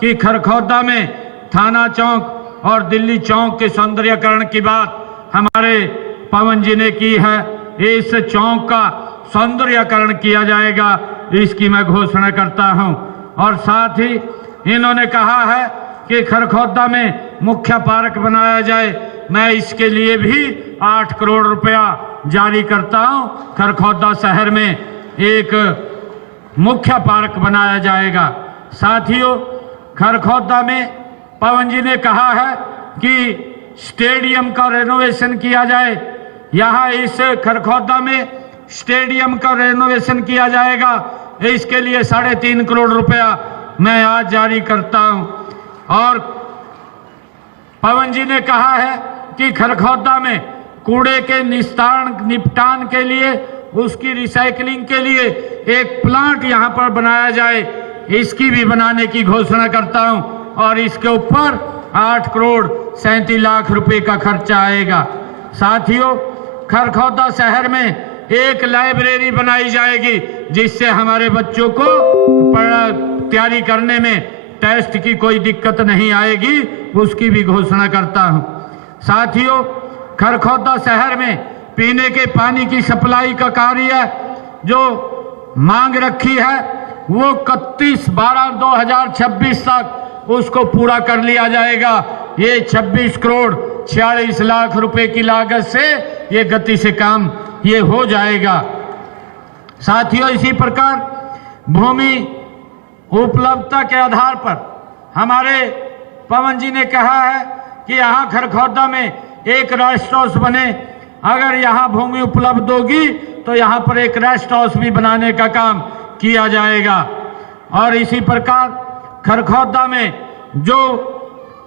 कि खरखौदा में थाना चौक और दिल्ली चौक के सौंदर्यकरण की बात हमारे पवन जी ने की है। इस चौक का सौंदर्यकरण किया जाएगा, इसकी मैं घोषणा करता हूं। और साथ ही इन्होंने कहा है कि खरखौदा में मुख्य पार्क बनाया जाए। मैं इसके लिए भी 8 करोड़ रुपया जारी करता हूं। खरखौदा शहर में एक मुख्य पार्क बनाया जाएगा। साथियों, खरखौदा में पवन जी ने कहा है कि स्टेडियम का रेनोवेशन किया जाए। यहाँ इस खरखौदा में स्टेडियम का रेनोवेशन किया जाएगा। इसके लिए 3.5 करोड़ रुपया मैं आज जारी करता हूं। और पवन जी ने कहा है कि खरखौदा में कूड़े के निपटान के लिए, उसकी रिसाइकलिंग के लिए एक प्लांट यहां पर बनाया जाए। इसकी भी बनाने की घोषणा करता हूं और इसके ऊपर 8 करोड़ 37 लाख रुपए का खर्चा आएगा। साथियों, खरखौदा शहर में एक लाइब्रेरी बनाई जाएगी जिससे हमारे बच्चों को तैयारी करने में टेस्ट की कोई दिक्कत नहीं आएगी, उसकी भी घोषणा करता हूं। साथियों, खरखौदा शहर में पीने के पानी की सप्लाई का कार्य जो मांग रखी है वो 31/12/2026 तक उसको पूरा कर लिया जाएगा। ये 26 करोड़ 46 लाख रुपए की लागत से ये गति से काम ये हो जाएगा। साथियों, इसी प्रकार भूमि उपलब्धता के आधार पर हमारे पवन जी ने कहा है कि यहाँ खरखौदा में एक रेस्ट हाउस बने। अगर यहाँ भूमि उपलब्ध होगी तो यहाँ पर एक रेस्ट हाउस भी बनाने का काम किया जाएगा। और इसी प्रकार खरखौदा में जो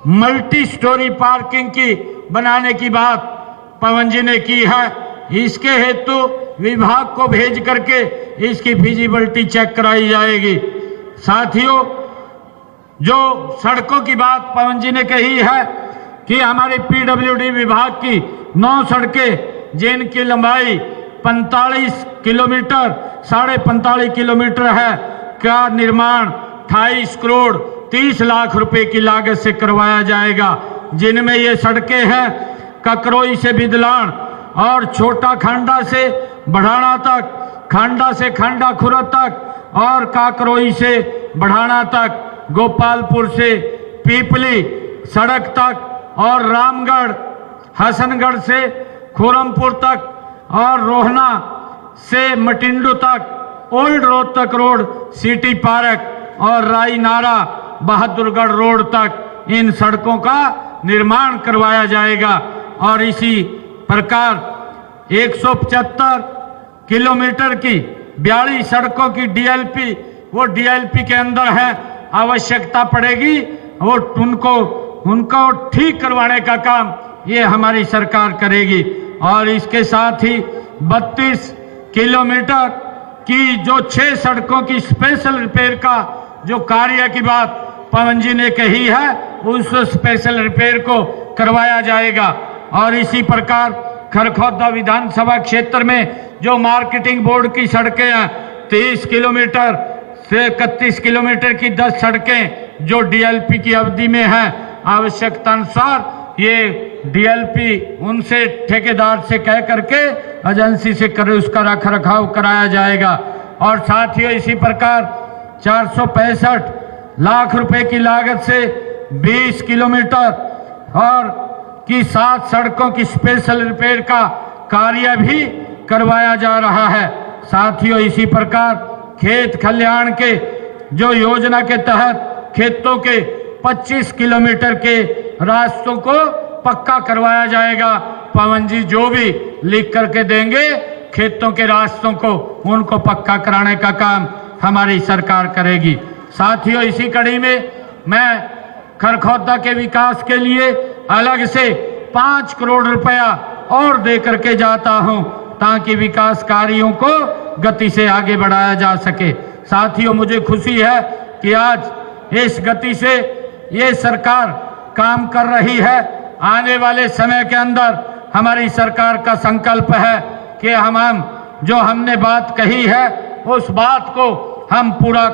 मल्टी स्टोरी पार्किंग की बनाने की बात पवन जी ने की है, इसके हेतु विभाग को भेज करके इसकी फिजिबिलिटी चेक कराई जाएगी। साथियों, जो सड़कों की बात पवन जी ने कही है कि हमारे पीडब्ल्यूडी विभाग की 9 सड़कें जिनकी लंबाई 45 किलोमीटर 45.5 किलोमीटर है का निर्माण 28 करोड़ 30 लाख रुपए की लागत से करवाया जाएगा। जिनमें ये सड़कें हैं ककरोई से बिदलान और छोटा खांडा से बढ़ाना तक, खांडा से खांडा खुर्द तक और काकरोई से बढ़ाना तक, गोपालपुर से पीपली सड़क तक और रामगढ़ हसनगढ़ से खोरमपुर तक और रोहना से मटिंडू तक, old Rohtak road city park और रायनारा बहादुरगढ़ रोड तक इन सड़कों का निर्माण करवाया जाएगा। और इसी प्रकार 175 किलोमीटर की 42 सड़कों की डीएलपी, वो डीएलपी के अंदर है, आवश्यकता पड़ेगी वो उनको ठीक करवाने का काम ये हमारी सरकार करेगी। और इसके साथ ही 32 किलोमीटर की जो 6 सड़कों की स्पेशल रिपेयर का जो कार्य की बात पवन जी ने कही है, उस स्पेशल रिपेयर को करवाया जाएगा। और इसी प्रकार खरखौदा विधानसभा क्षेत्र में जो मार्केटिंग बोर्ड की सड़कें हैं 30 किलोमीटर से 31 किलोमीटर की 10 सड़कें जो डीएलपी की अवधि में है, आवश्यकता अनुसार ये डीएलपी उनसे ठेकेदार से कह करके एजेंसी से कर उसका रख रखाव कराया जाएगा। और साथियों, इसी प्रकार 465 लाख रुपए की लागत से 20 किलोमीटर और की 7 सड़कों की स्पेशल रिपेयर का कार्य भी करवाया जा रहा है। साथियों, इसी प्रकार खेत खलिहान के जो योजना के तहत खेतों के 25 किलोमीटर के रास्तों को पक्का करवाया जाएगा। पवन जी जो भी लिख करके देंगे खेतों के रास्तों को, उनको पक्का कराने का काम हमारी सरकार करेगी। साथियों, इसी कड़ी में मैं खरखौदा के विकास के लिए अलग से 5 करोड़ रुपया और दे करके जाता हूं ताकि विकास कार्यों को गति से आगे बढ़ाया जा सके। साथियों, मुझे खुशी है कि आज इस गति से ये सरकार काम कर रही है। आने वाले समय के अंदर हमारी सरकार का संकल्प है कि हम जो हमने बात कही है उस बात को हम पूरा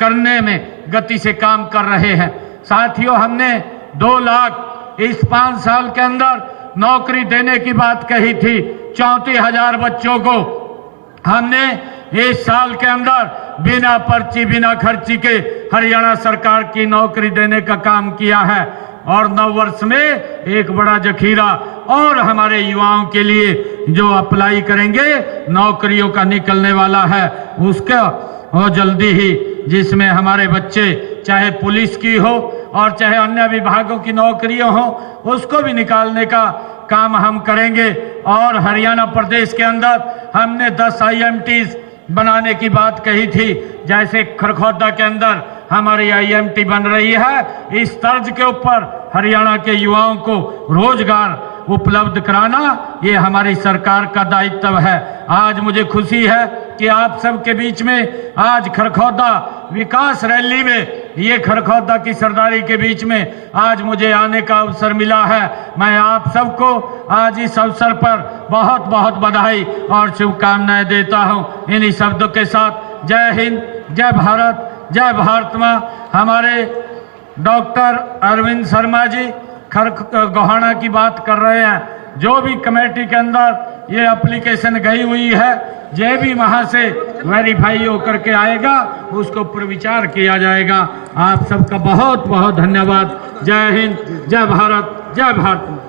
करने में गति से काम कर रहे हैं। साथियों, हमने 2 लाख इस 5 साल के अंदर नौकरी देने की बात कही थी। 34,000 बच्चों को हमने इस साल के अंदर बिना पर्ची बिना खर्ची के हरियाणा सरकार की नौकरी देने का काम किया है। और नव वर्ष में एक बड़ा जखीरा और हमारे युवाओं के लिए जो अप्लाई करेंगे नौकरियों का निकलने वाला है, उसका और जल्दी ही, जिसमें हमारे बच्चे चाहे पुलिस की हो और चाहे अन्य विभागों की नौकरियां हो, उसको भी निकालने का काम हम करेंगे। और हरियाणा प्रदेश के अंदर हमने 10 IMTs बनाने की बात कही थी। जैसे खरखौदा के अंदर हमारी IMT बन रही है, इस तर्ज के ऊपर हरियाणा के युवाओं को रोजगार उपलब्ध कराना ये हमारी सरकार का दायित्व है। आज मुझे खुशी है कि आप सबके बीच में आज खरखौदा विकास रैली में, ये खरखौदा की सरदारी के बीच में आज मुझे आने का अवसर मिला है। मैं आप सबको आज इस अवसर पर बहुत बहुत बधाई और शुभकामनाएं देता हूं। इन्हीं शब्दों के साथ जय हिंद, जय भारत, जय भारत मां। हमारे डॉक्टर अरविंद शर्मा जी गोहाना की बात कर रहे हैं। जो भी कमेटी के अंदर ये एप्लीकेशन गई हुई है, ये भी वहां से वेरीफाई होकर के आएगा, उसको ऊपर विचार किया जाएगा। आप सबका बहुत बहुत धन्यवाद। जय हिंद, जय भारत, जय भारत।